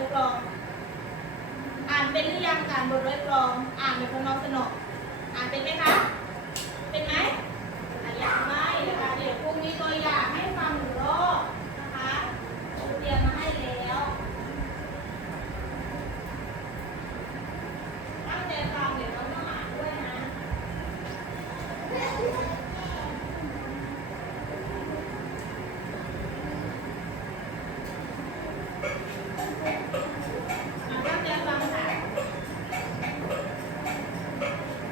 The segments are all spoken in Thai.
อยกลองอ่านเป็นหรือยังการบทร้อยกลองอ่านเป็นคนน้องสนอกอ่านเป็นไหมคะเป็นไหมยังไม่นะคะเดี๋ยวครูมีตัวอย่างให้ฟัง1 รอบนะคะครูเตรียมมาให้แล้วตั้งใจฟังเดี๋ยวเราต้องอ่านด้วยนะตั้งใจฟังค่ะ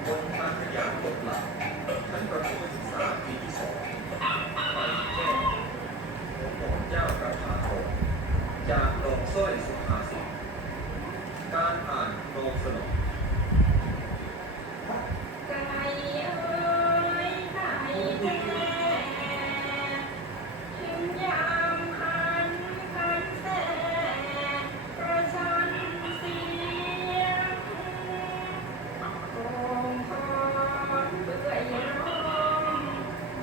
บนทางขยะตกหลักชั้นประถมศึกษาปีที่ 2ไปแจ้งหัวหอมเจ้าประชาชนจากดอกสร้อยสุภาษิตการอ่านโรงสนุกไก่เอ้ยไก่แจ้ถึงยามคันแสประชันเสียงโป่งคอนเบื่อยร้อง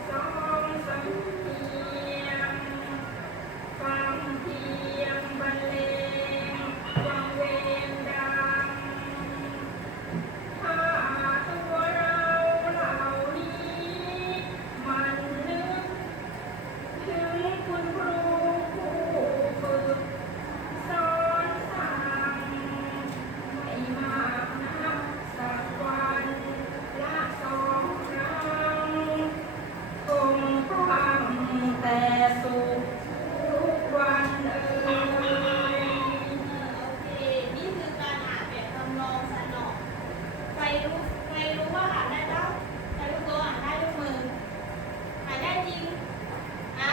สองสำเนียงฟังเพียงบรรเลงวังเวงดัง ถ้าตัวเราเหล่านี้มันนึกถึงคุณครูผู้ฝึกสอนสั่งไม่มากนักสักวันละ2 ครั้งคงฟังแต่สุขทุกวันโอเคนี่คือการอ่านแบบทำนองสนอ ใครรู้ว่าอ่านได้แล้วใครรู้ตัวอ่านได้ยกมืออ่านได้จริงอ่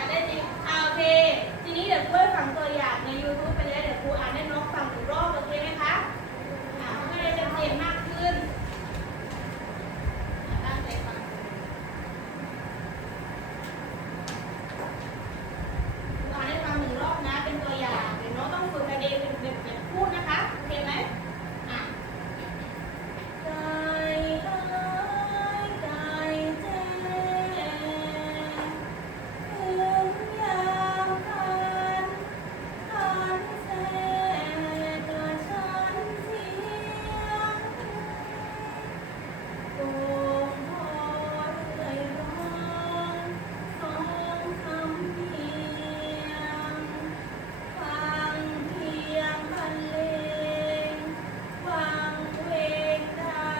านได้จริงโอเคทีนี้เดี๋ยวครูให้ฟังตัวอย่างใน YouTube ไปแล้วเดี๋ยวครูอ่านให้น้องฟัง1 รอบโอเคไหมคะเพื่อให้ชัดเจนมากขึ้นตั้งใจฟังครูอ่านให้ฟัง1 รอบนะเป็นตัวอย่างเดี๋ยวน้องต้องฝึกประเด็นเป็นพูดนะคะโอเคไหมไก่เอ้ยไก่แจ้ถึงยามคันแสกระชันเสียงโป่งคอนเอ่ยร้อง2 สำเนียงฟังเพียงบรรเลงวังเวงดั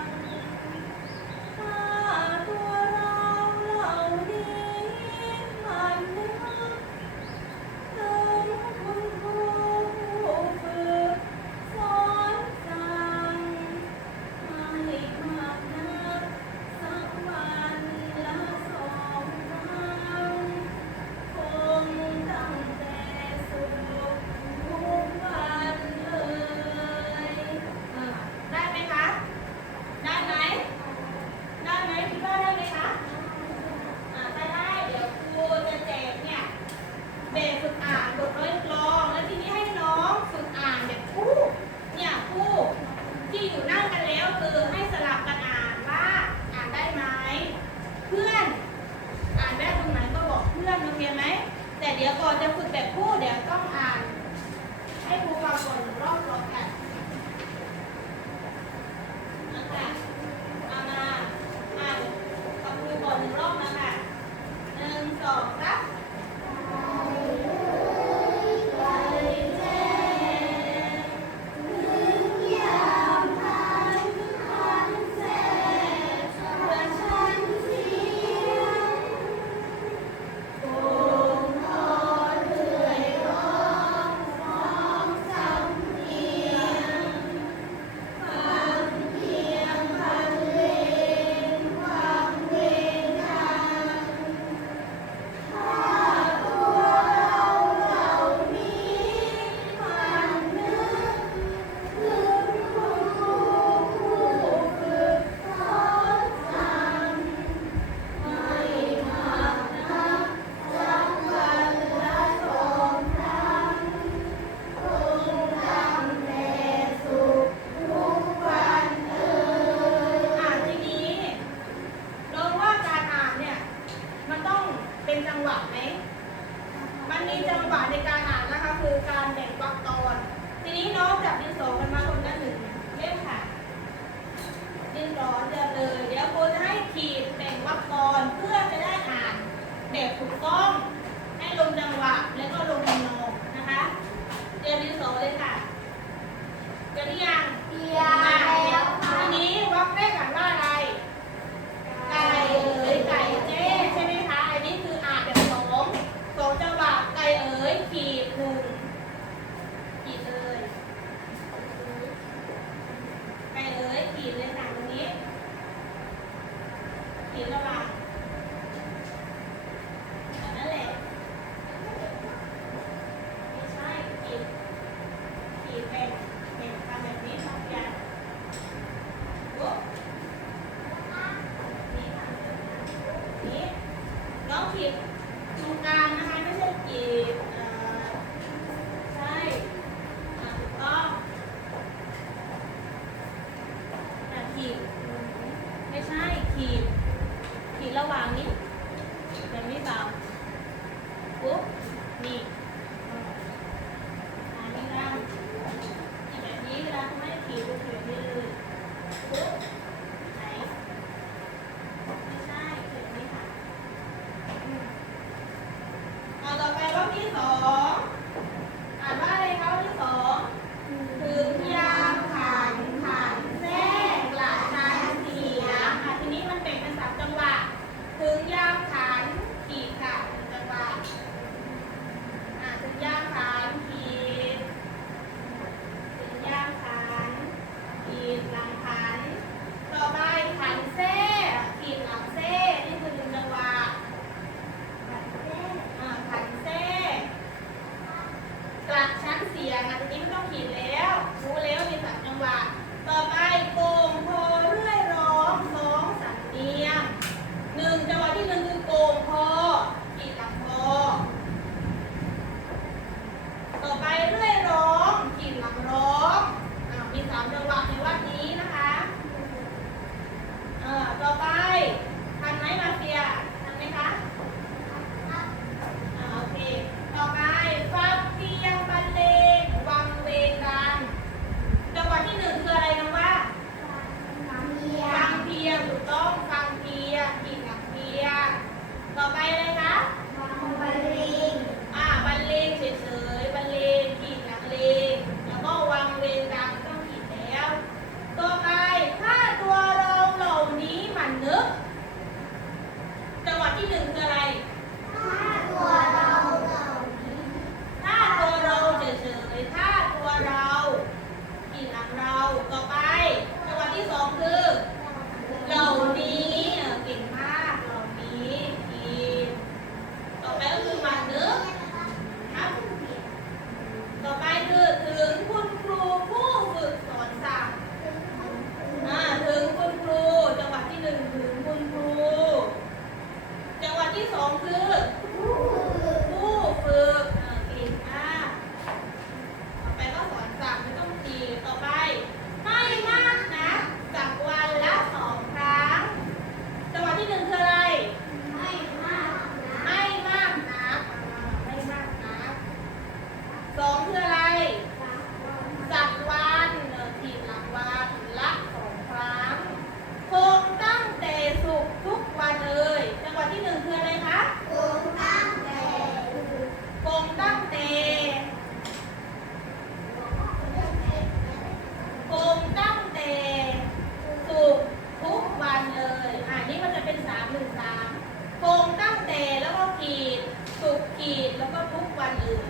ง ถ้าตัวเราเหล่านี้มันนึกถึงคุณครูผู้ฝึกสอนสั่งไม่มากนักสักวันละ2 ครั้งคงตั้งแต่สุขทุกวันได้ไหมคะได้ไหม ได้ไหมคิดว่าได้ไหมคะถ้าได้เดี๋ยวครูจะแจกเนี่ยแบบฝึกอ่านบทร้อยกลองแล้วทีนี้ให้น้องฝึกอ่านแบบคู่เนี่ยคู่ที่อยู่นั่งกันแล้วคือให้สลับกันอ่านว่าอ่านได้ไหมเพื่อนอ่านได้ตรงไหนก็บอกเพื่อนโอเคไหมแต่เดี๋ยวก่อนจะฝึกแบบคู่เดี๋ยวต้องอ่านให้ครูฟังก่อน1 รอบก่อนกันนะคะเอามาอ่านกับครูก่อน1 รอบนะคะ1 2ครับไก่แจ้ถึงยามคันแสกระชันเสียงโป่งคอนเอ่ยร้อง2 สำเนี ร้อนเดือดเลย เดี๋ยวคุณให้ขีดแบ่งวรรคก่อนเพื่อจะได้อ่านแบบถูกต้องให้ลงจังหวะแล้วก็ลงทำนองนะคะเรียนที่สองเลยค่ะเรียนหรือยัง เรียนแล้วค่ะ ทีนี้วรรคแรกอ่านว่าอะไร ไก่เอ๋ยไก่เจ้ใช่ไหมคะอันนี้คืออ่านแบบสองจังหวะไก่เอ๋ยขีดหนึ่งขีดเลยไก่เอ๋ยขีดเลยค่ะตรงนี้ขีดระหว่างนั่นแหละไม่ใช่ขีดแบ่งทำแบบนี้ทำอย่างโอ้นี่น้องขีดตรงกลางนะคะไม่ใช่ขีดใช่ถูกต้องขีดไม่ใช่ขีดระหว่างนี้แบบนี้เปล่าปุ๊บนี่นี่นะแบบนี้เวลาเขาไม่ขีดดูขีดแบบนี้เลยปุ๊บไหนไม่ใช่ขีดแบบนี้ค่ะต่อไปรอบที่สองอ่านว่าอะไรคะรอบที่สองถึงยามขันแทรกกระชั้นเสียงทีนี้มันแบ่งเป็นสามจังหวะถึงยามขันขีดค่ะหนึ่งจังหวะถึงยามขันขีดถึงยามขันขีดหลังขันต่อไปขันแทรกขีดหลังแทรกนี่คือหนึ่งจังหวะขันแทรกกระชั้นเสียงทีนี้ไม่ต้องขีดแล้วรู้แล้วมีสามจังหวะต่อไปโป่งโพเรื่อยร้องสองสำเนียงหนึ่งจังหวะที่หนึ่งคือโป่งโพขีดหลังโพต่อไปเรื่อยร้องขีดหลังร้องมีสามจังหวะในวรรคนี้นะคะต่อไปทันไหมมาเฟียทันไหมคะโอเคต่อไปฟังเพียงบรรเลงวังเวงดังจังหวะที่หนึ่งคืออะไรน้องว่าฟังเพียงถูกต้องฟังเพียงขีดหลังเพียงต่อไปอะไรคะบรรเลงเฉยๆบรรเลงขีดหลังเลงแล้วก็วังเวงดังต้องขีดแล้วต่อไปถ้าตัวเราเหล่านี้มันนึกจังหวะที่หนึ่งคืออะไรถ้าตัวเราเฉยๆถ้าตัวเราขีดหลังเราต่อไปจังหวะที่สองคือเหล่านี้เก่งมากเหล่านี้ขีดต่อไปก็คือมันนึกครับต่อไปคือถึงคุณครูผู้ฝึกสอนสั่งถึงคุณครูจังหวะที่หนึ่งถึงคุณครูจังหวะที่สองคือผู้ฝึกเก่งมากต่อไปก็สอนสั่งไม่ต้องตีต่อไปไม่มากนะสักวันละ2 ครั้งจังหวะที่หนึ่งคืออะไรไม่มากนะไม่มากนะสองคืออะไรสักวันขีดหลังวันละ2 ครั้งคงตั้งแต่สุขทุกวันเลยจังหวะที่หนึ่งคืออะไรคะคงตั้งแต่สุขทุกวันเลยนี่มันจะเป็น313คงตั้งแต่แล้วก็ขีดสุขขีดแล้วก็ทุกวันเลย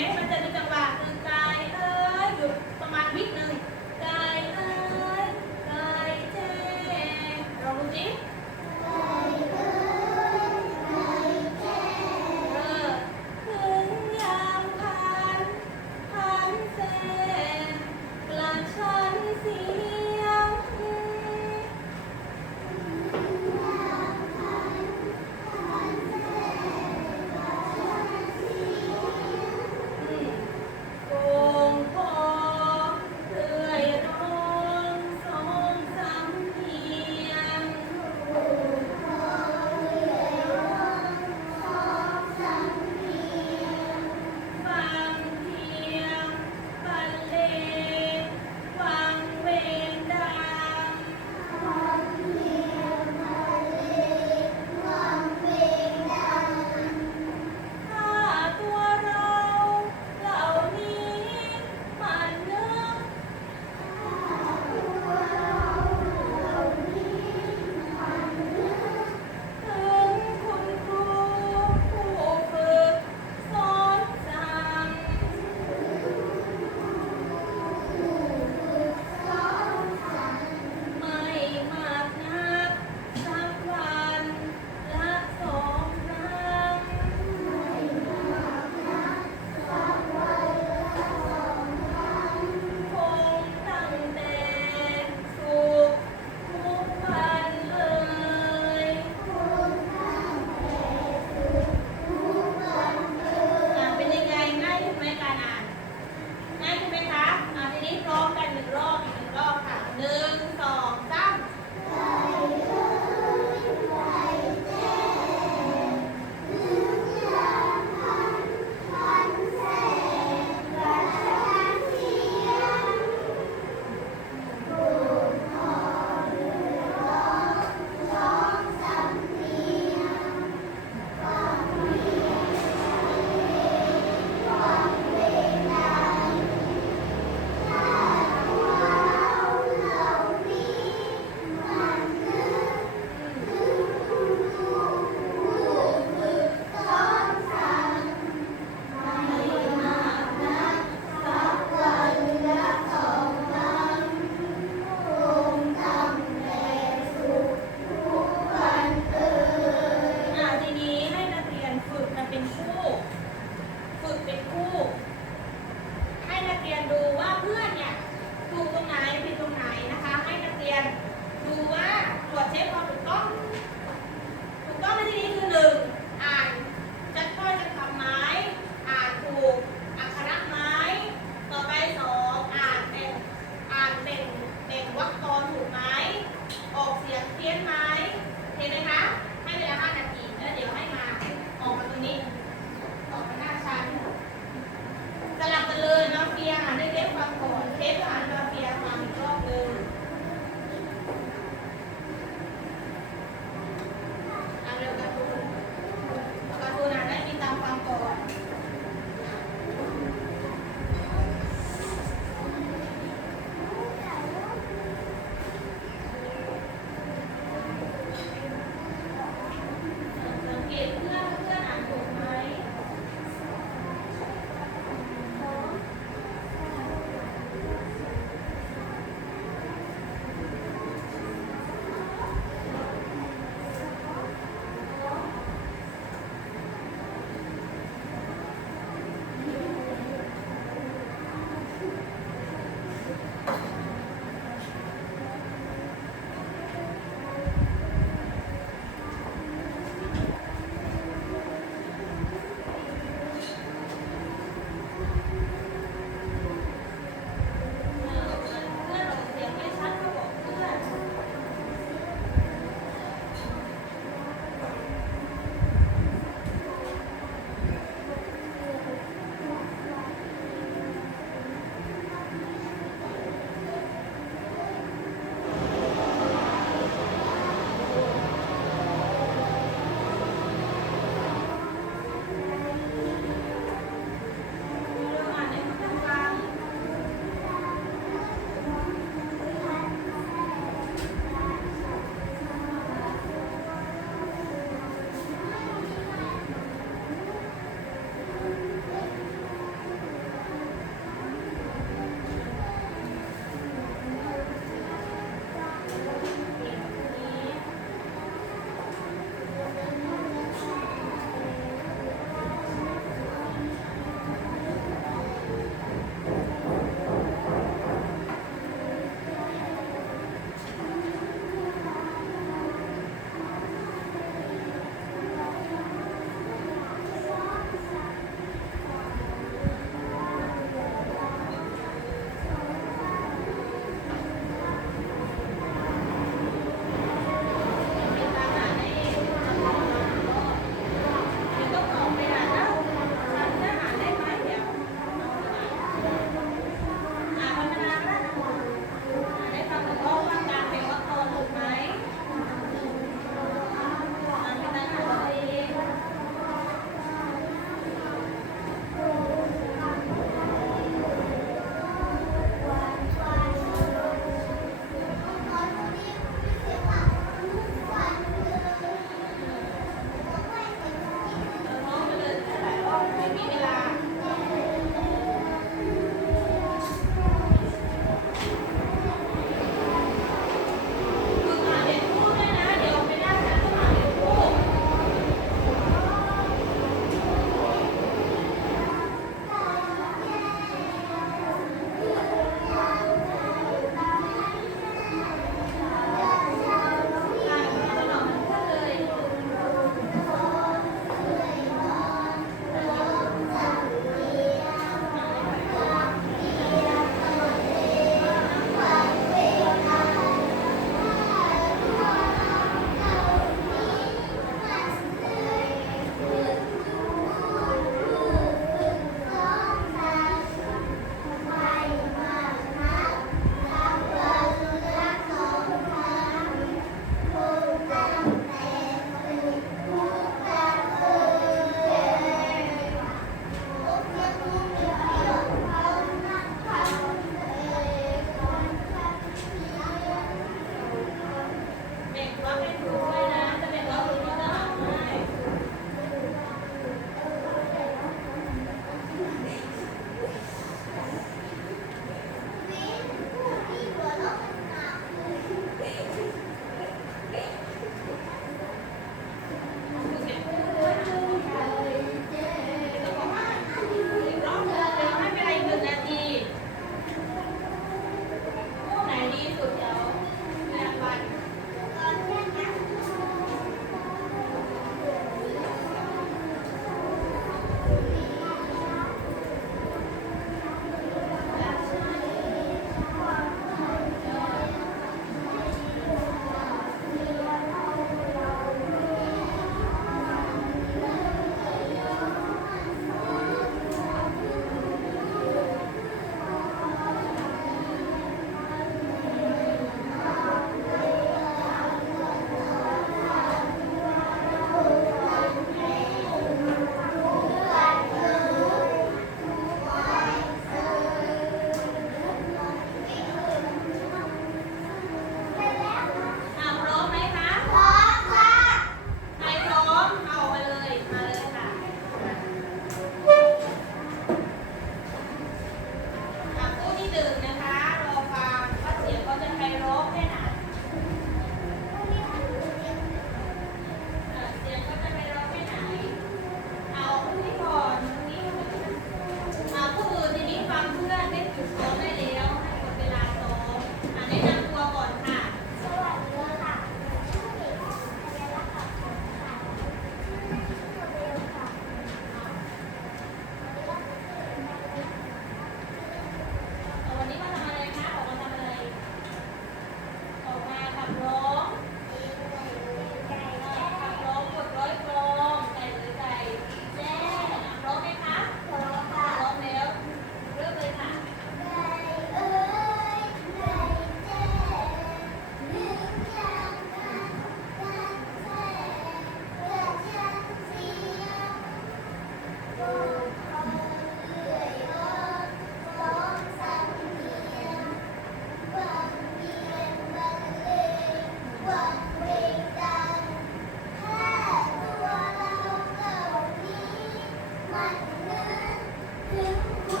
พร้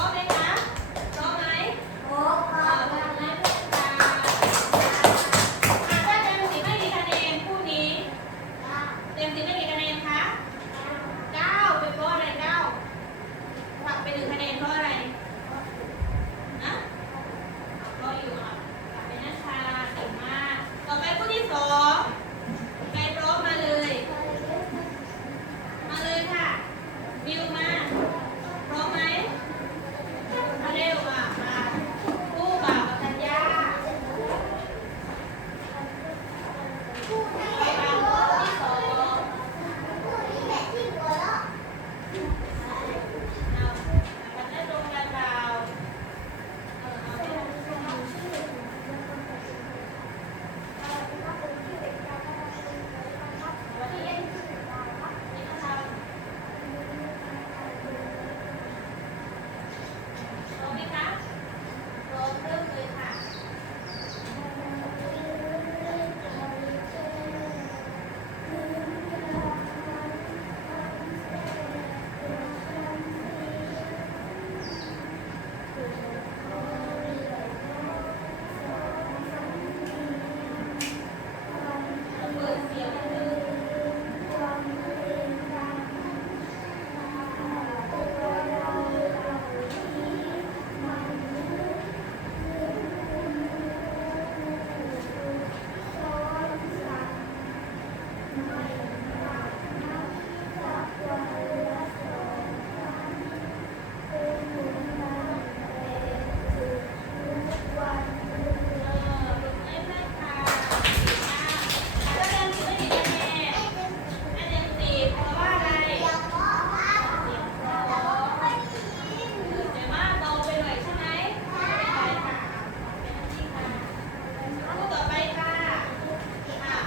อมไหมคะพร้อมไหมพร้อมไหมถ้าเต็ม10ให้กี่คะแนนคู่นี้เต็ม10ให้กี่คะแนนคะ9เป็นเพราะอะไร9หักไป1คะแนนเพราะอะไรนะเพราะอยู่กลับไปนะคะเก่งมากต่อไปคู่ที่2ใครพร้อมมาเลยค่ะบิวมาพร้อมไหมมาเร็วมาคู่บ่าวกับธัญญาไปบ้านคู่ที่2เอากันได้ตรงกันเปล่าเอาให้เราดูวันนี้นี่ก็ทำพร้อมไหมคะพร้อมเริ่มเลยค่ะเปิดเสียงให้เลยให้แม่ค่ะถ้าเต็ม10ให้กี่คะแนนให้เต็ม10เพราะว่าอะไรเสียงเพราะแต่ว่าโตไปหน่อยใช่ไหมใช่ค่ะเป็นอาชีพค่ะคู่ต่อไปค่ะ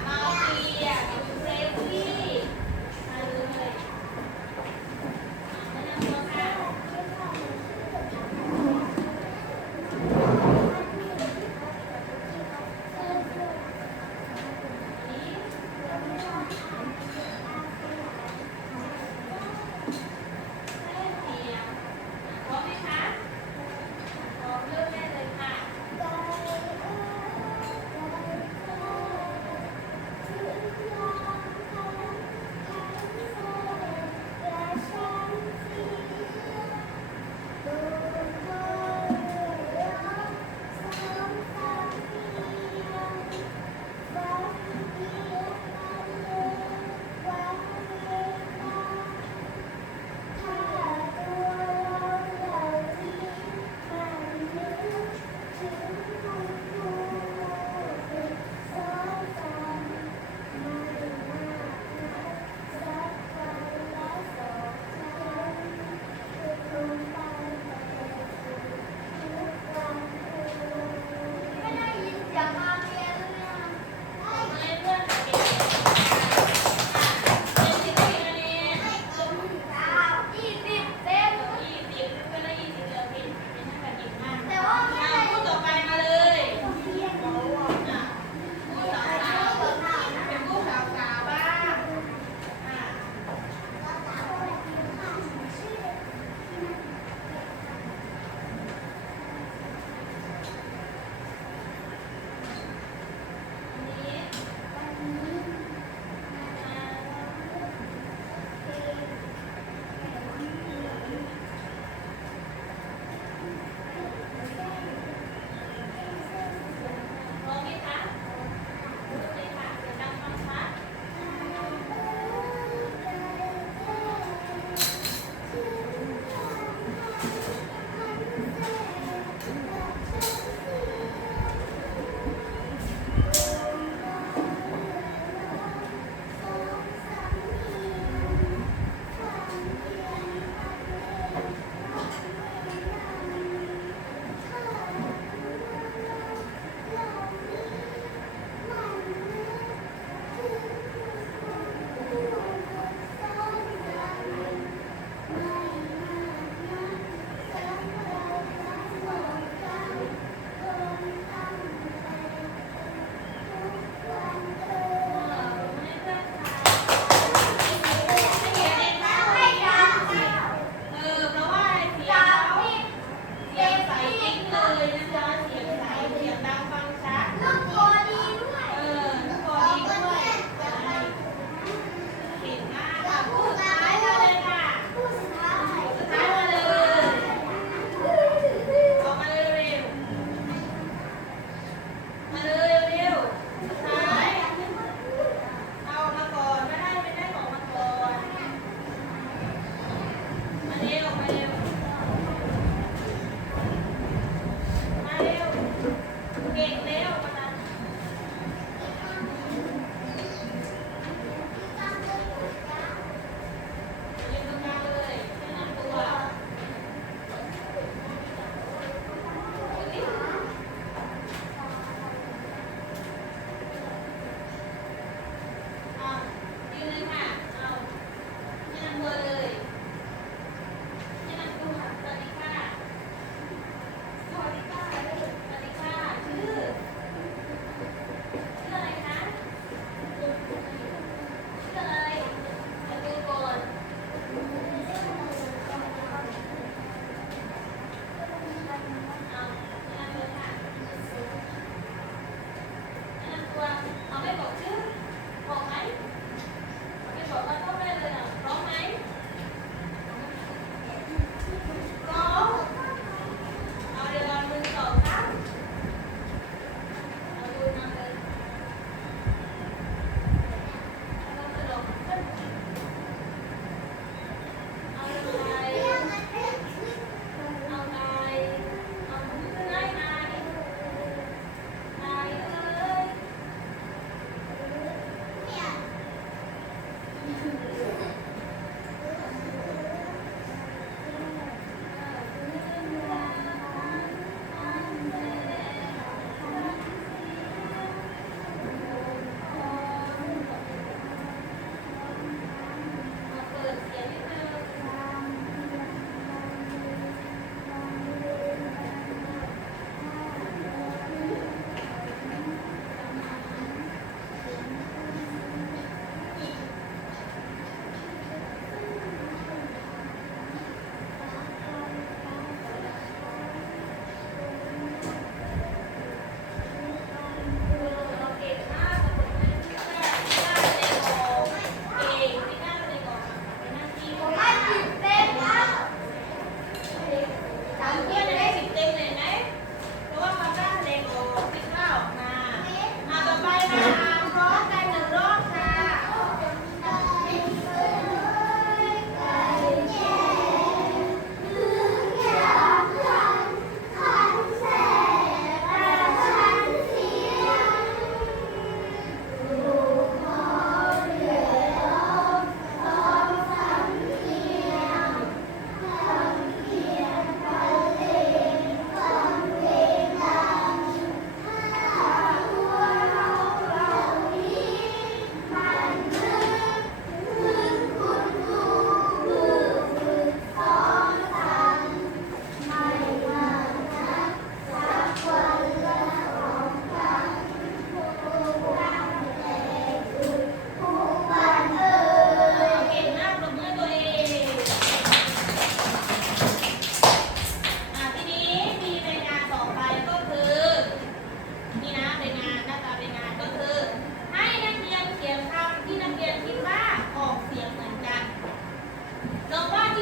มาเฟียกับเซฟี่มาเลยแนะนำตัวค่ะนี่เล่นเสียงพร้อมไหมคะพร้อมเริ่มได้เลยค่ะ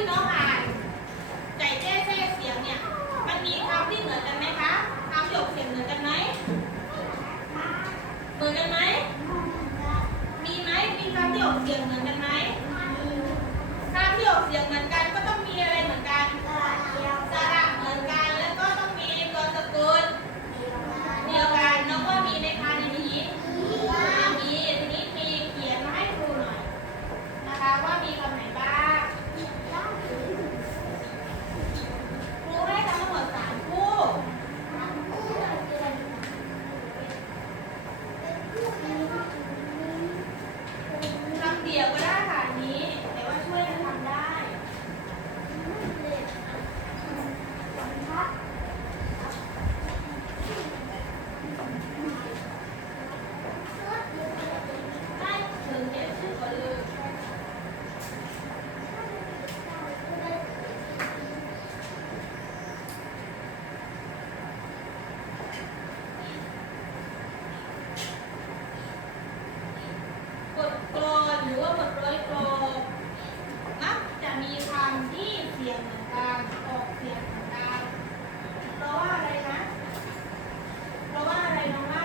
ที่น้องอ่านไก่แจ้แทรกเสียงเนี่ยมันมีคำที่เหมือนกันไหมคะคำที่ออกเสียงเหมือนกันไหมเหมือนกันไหมมีไหมมีคำที่ออกเสียงเหมือนกันไหมคำที่ออกเสียงเหมือนกันก็ต้องมีอะไรเหมือนกันสระเหมือนกันแล้วก็ต้องมีตัวสกุลเดียวกันน้องว่ามีไหมคะในนี้มีทีนี้มีเขียนมาให้ครูหน่อยนะคะว่ามีคำไหนบ้างครูให้ทั้งหมด3คู่คำเดียวก็ได้ค่ะอันนี้แต่ว่าช่วยกันทำได้ ได้ถึงเขียนชื่อก่อนเลยบทกลอนหรือว่าบทร้อยกลอนมักจะมีคำที่เสียงเหมือนกันออกเสียงเหมือนกันเพราะว่าอะไรนะเพราะว่าอะไรน้องว่า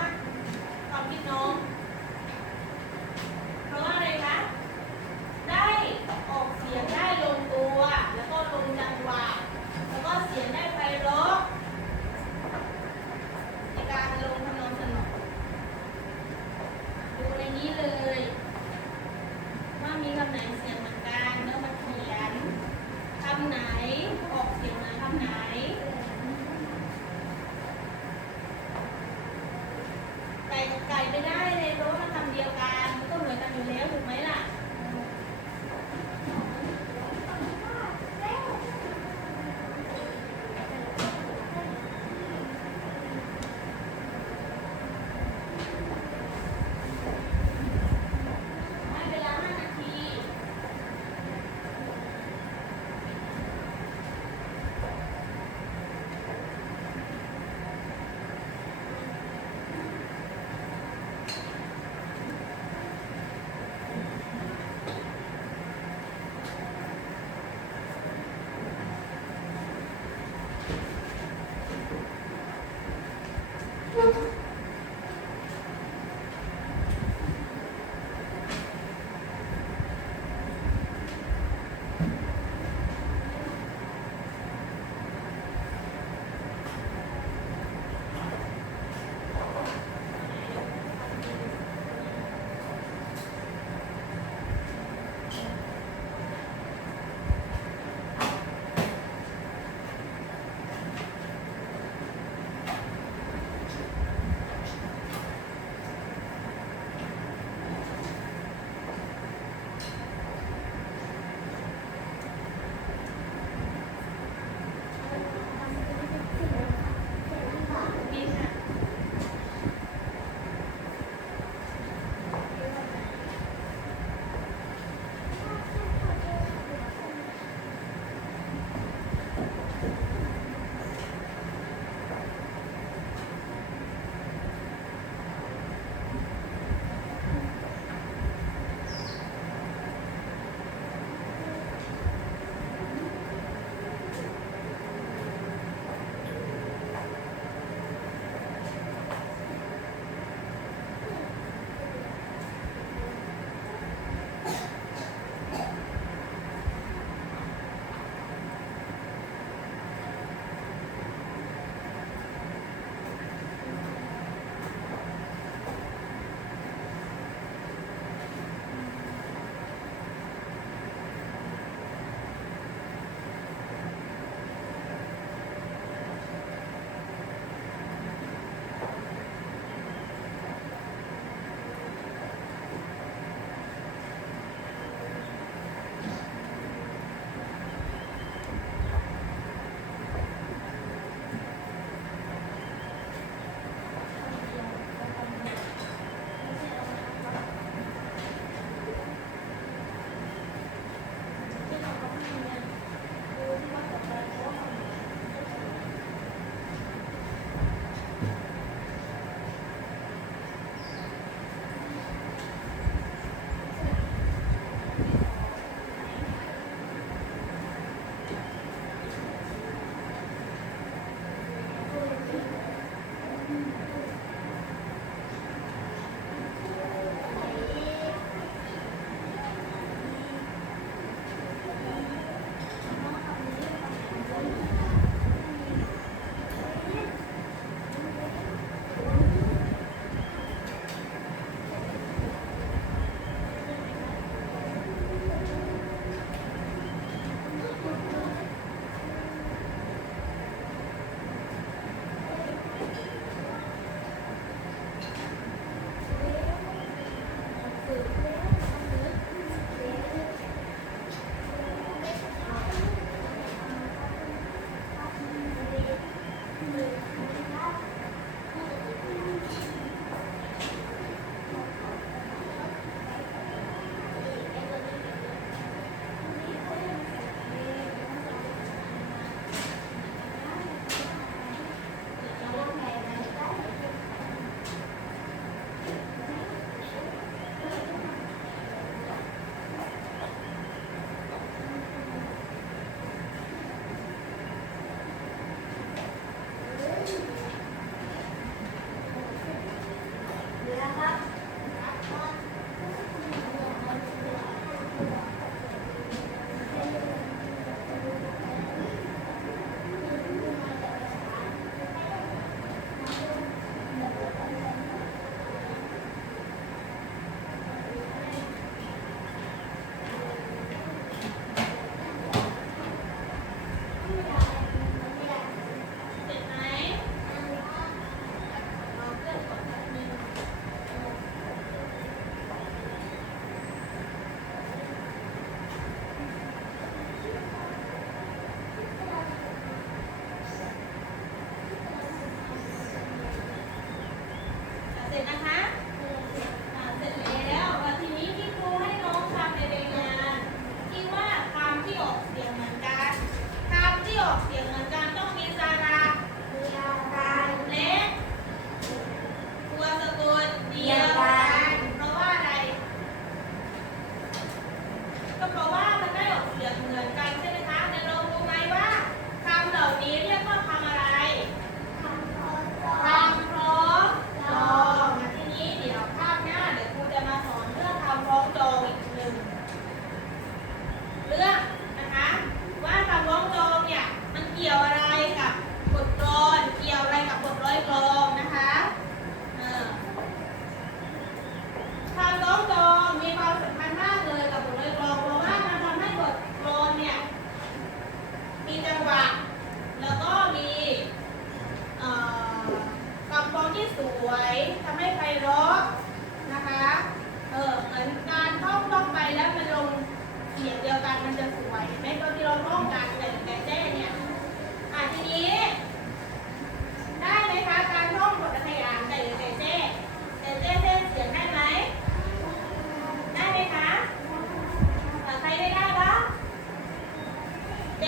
ความคิดน้องเพราะว่าอะไรคะได้ออกเสียงได้ลงตัวแล้วก็ลงจังหวะแล้วก็เสียงได้ไพเราะในการลงทำนองสนอดูในนี้เลยว่ามีคำไหนเสียงเหมือนกันแล้วมาเขียนคำไหนออกเสียงเหมือนคำไหนไก่กับไก่ไม่ได้เลยเพราะว่ามันคำเดียวกันมันก็เหมือนกันอยู่แล้วถูกไหมล่ะให้เวลา5 นาที ค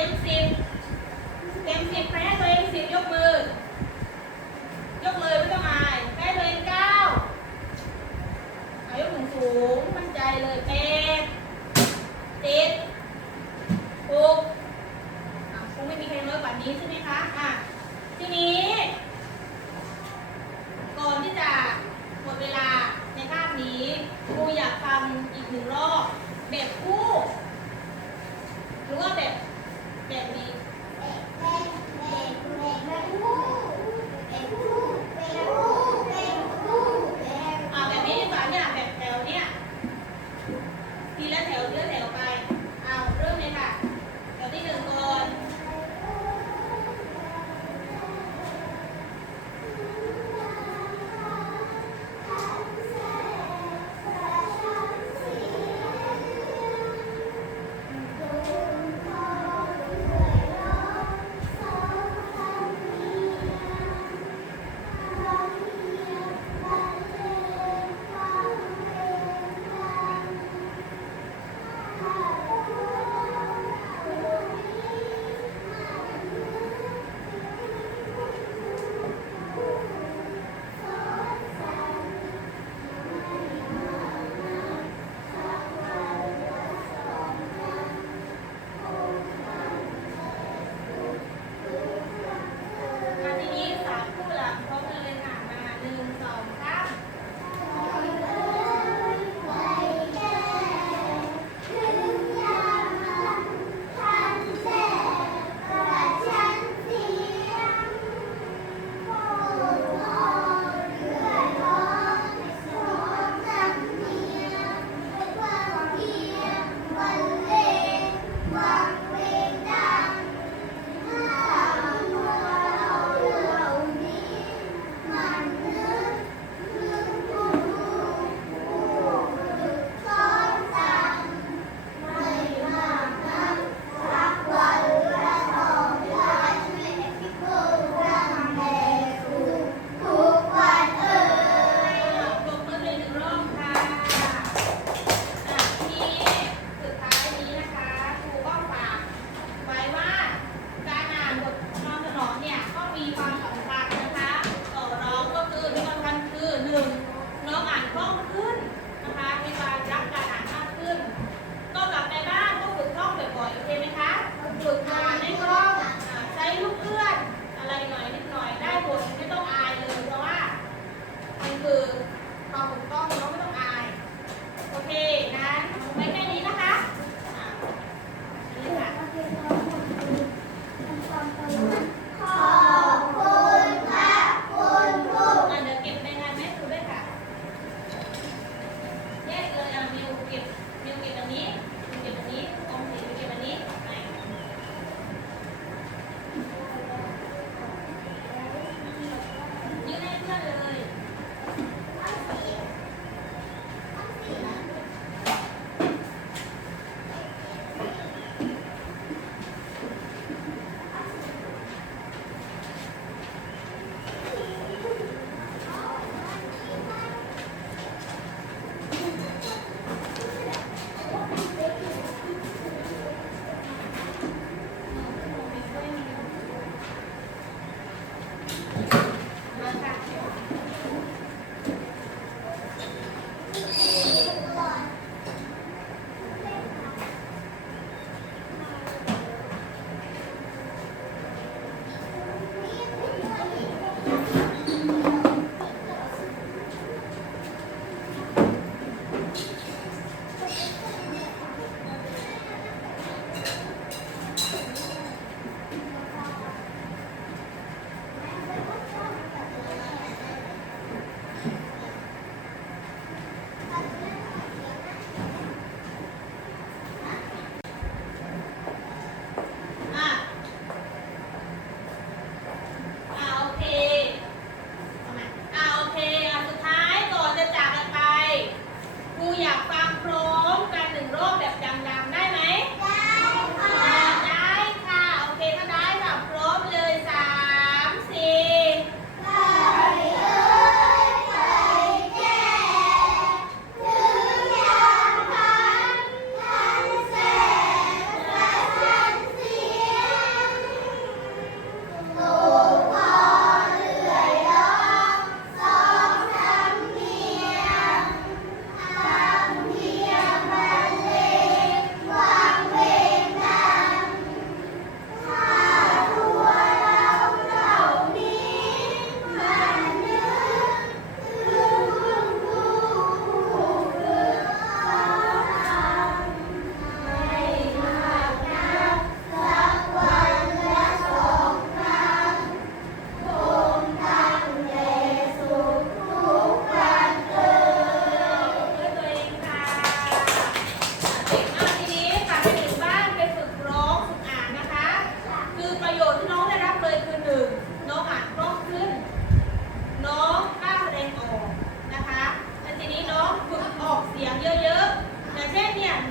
ง10 เต็ม 10ใครให้ตัวเอง10ยกมือยกเลยไม่ต้องอายใครให้ตัวเอง9เอายกสูงมั่นใจเลย8 7 6คงไม่มีใครน้อยกว่านี้ใช่ไหมคะทีนี้ ก่อนที่จะหมดเวลาในภาพนี้ครูอยากทำอีก1 รอบแบบคู่หรือว่าแบบนี้ แบบนี้ดีกว่าเนี่ยแบบแถวเนี่ยทีละแถวไปเริ่มเลยค่ะแถวที่1ก่อน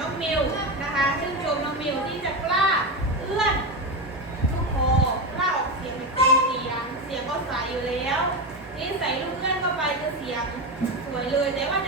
องมิวนะคะชื่นชมน้องมิวที่จะกล้าเอื้อนลูกคอกล้าออกเสียงเป็นเต็มเสียงก็ใสอยู่แล้วนี่ใส่ลูกเอื้อนเข้าไปคือเสียงสวยเลยแต่ว่าจะ